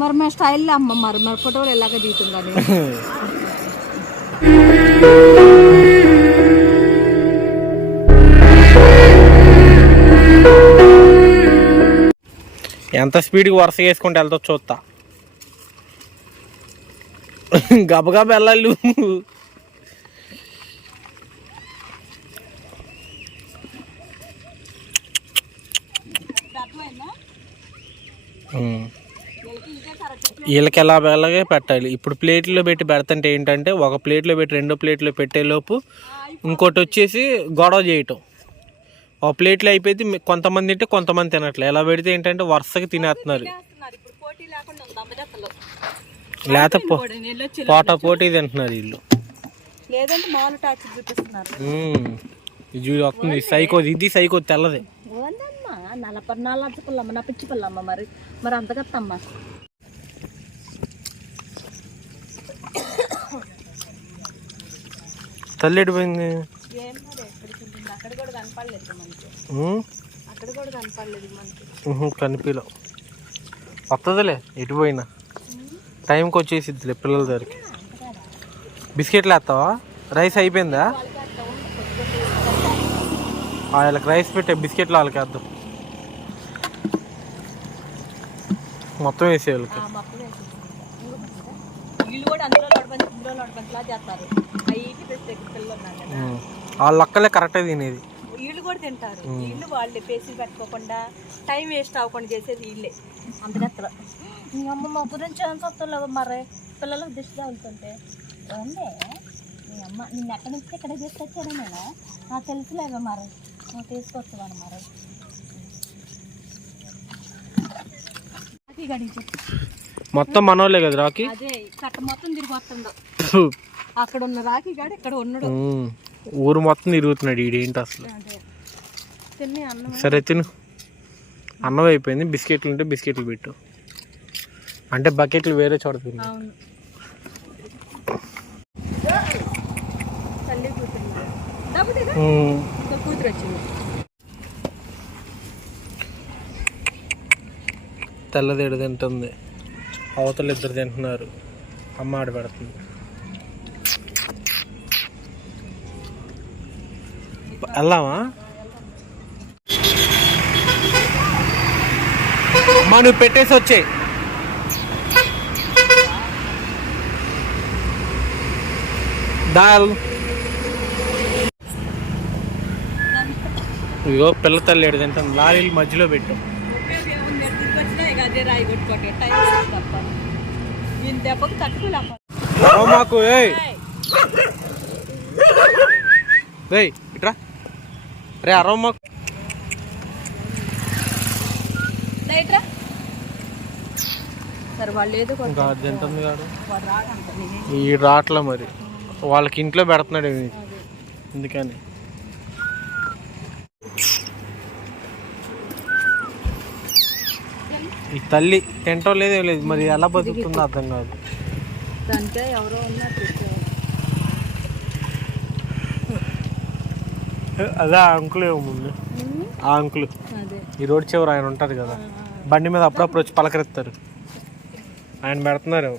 మరి మా స్టైల్లో అమ్మ మరి ఫోటోలు ఎలాగ దిగుతుంది. ఎంత స్పీడ్గా వరుస వేసుకుంటే వెళ్తా చూస్తా. గబగబ వెళ్ళాలి. వీళ్ళకి ఎలాగే పెట్టాలి. ఇప్పుడు ప్లేట్లో పెట్టి పెడతంటే ఏంటంటే ఒక ప్లేట్లో పెట్టి రెండో ప్లేట్లో పెట్టేలోపు ఇంకోటి వచ్చేసి గొడవ చేయటం. ఒక ప్లేట్లో అయిపోతే కొంతమంది తింటే కొంతమంది తినట్లే. ఎలా పెడితే ఏంటంటే వరుసగా తినేస్తున్నారు. లేకపోతే పోటీ తింటున్నారు వీళ్ళు. వస్తుంది సైకో. ఇది సైకో తెల్లది. నా పిచ్చి పిల్లమ్మ మరి అంతకత్తమ్మా. తల్లి ఎడిపోయింది. కనిపిలో వస్తుందిలే. ఎటుపోయినా టైంకి వచ్చేసిద్దిలే పిల్లల దగ్గరికి. బిస్కెట్లు వేస్తావా? రైస్ అయిపోయిందా? వాళ్ళకి రైస్ పెట్టే బిస్కెట్లు వాళ్ళకి వేద్దాం. మొత్తం వేసే వాళ్ళకి వాళ్ళ ఒక్కలే కరెక్టే తినేది. వీళ్ళు కూడా తింటారు. వీళ్ళు వాళ్ళే పేసీలు పెట్టుకోకుండా టైం వేస్ట్ అవ్వకుండా చేసేది వీళ్ళే. అంతకత్తలో అమ్మ మా గురించి వస్తలేవు మరి పిల్లలకు దిష్టి తగులుతుంటే అందే మీ అమ్మ నిన్ను ఎక్కడి నుంచి ఇక్కడ తీసుకొచ్చాను నేను. నాకు తెలుసులేవే మరి నువ్వు తీసుకొచ్చాను మరి. మొత్తం మనోళ్ళే కదా రాకి. అదే కట్ట మొత్తం తిరిగి వస్తుందో. అక్కడ ఉన్న రాకి గాడు ఇక్కడ ఉన్నాడు. ఊరు మొత్తం తిరుగుతున్నాడు ఈడేంటి అసలు. సరే తిను. అన్నం అయిపోయింది. బిస్కెట్లు ఉంటే బిస్కెట్లు పెట్టు. అంటే బకెట్లు వేరే చోట తిను. తెల్లదేడు తింటుంది. అవతలు ఇద్దరు తింటున్నారు. అమ్మ ఆడ పెడుతుంది. వెళ్దామా? అమ్మా నువ్వు పెట్టేసి వచ్చే. దాల్ ఇగో పిల్ల తల్లి ఏడు తింటాను. లారీలు మధ్యలో పెట్టు. మాకు ఇట్రా రే అరవ మాకు. తింటుంది కాదు ఈ రాట్ల. మరి వాళ్ళకి ఇంట్లో పెడుతున్నాడు ఎందుకని. ఈ తల్లి తింటో లేదో లేదు. మరి ఎలా బతుకుతుందో అర్థం కాదు. అదే ఆ అంకుల్ ఏముంది. ఆ అంకుల్ ఈ రోడ్ చివరి ఆయన ఉంటారు కదా, బండి మీద అప్పుడప్పుడు వచ్చి పలకరిస్తారు. ఆయన పెడుతున్నారు.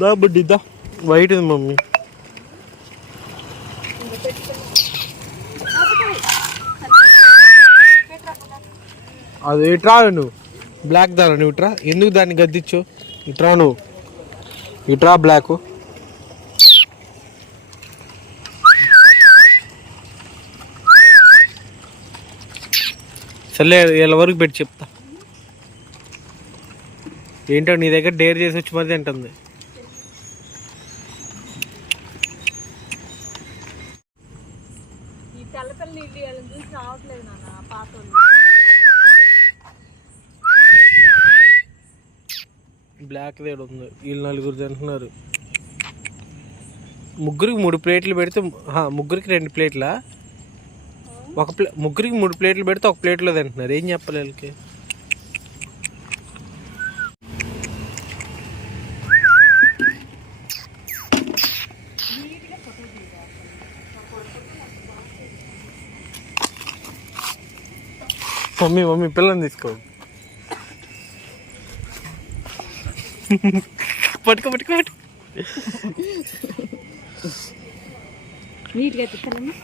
దా బుడ్డి దా. White mummy. అది ఇట్రా నువ్వు. బ్లాక్ దారా నువ్వు ఇట్రా. ఎందుకు దాన్ని గద్దించు? ఇట్రా నువ్వు. ఇట్రా బ్లాక్. సర్లే వీళ్ళ వరకు పెట్టి చెప్తా. ఏంటో నీ దగ్గర డేర్ చేసి వచ్చి మరి తింటుంది. బ్లాక్ దేడు ఉంది. వీళ్ళు నలుగురు తింటున్నారు. ముగ్గురికి 3 ప్లేట్లు పెడితే ముగ్గురికి 2 ప్లేట్లా? ముగ్గురికి 3 ప్లేట్లు పెడితే 1 ప్లేట్లో తింటున్నారు. ఏం చెప్పాలి వాళ్ళకి? మమ్మీ పిల్లని తీసుకో. పట్టుకో నీట్గా తిప్పాలమ్మా.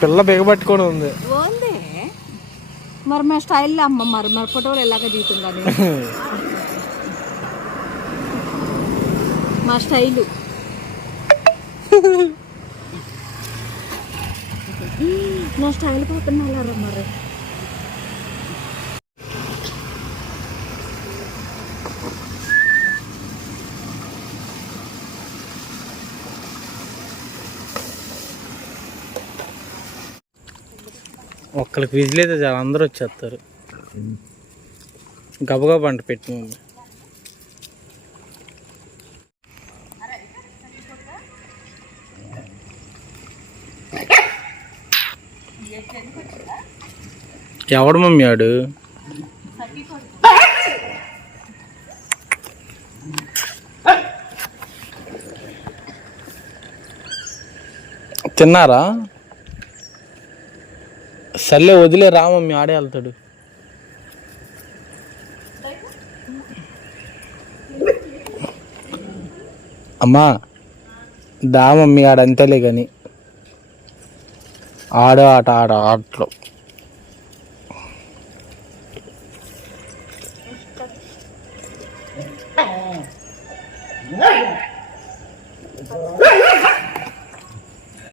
పిల్ల బిగబట్టుకొని ఉంది. మరి మా స్టైల్లో అమ్మ మరి ఫోటోలు ఎలాగ దిగుతుంది మా స్టైలు. నా స్టైల్ పోతున్నారా మరి? ఒక్కరికి విజిల్ అయితే చాలా అందరూ వచ్చేస్తారు. గబగబా అంట పెట్టి ఎవడు మమ్మీ ఆడు? తిన్నారా? సర్లే వదిలే రా మమ్మీ, ఆడే వెళ్తాడు. అమ్మా దా మమ్మీ, ఆడంతేలే కానీ ఆటలో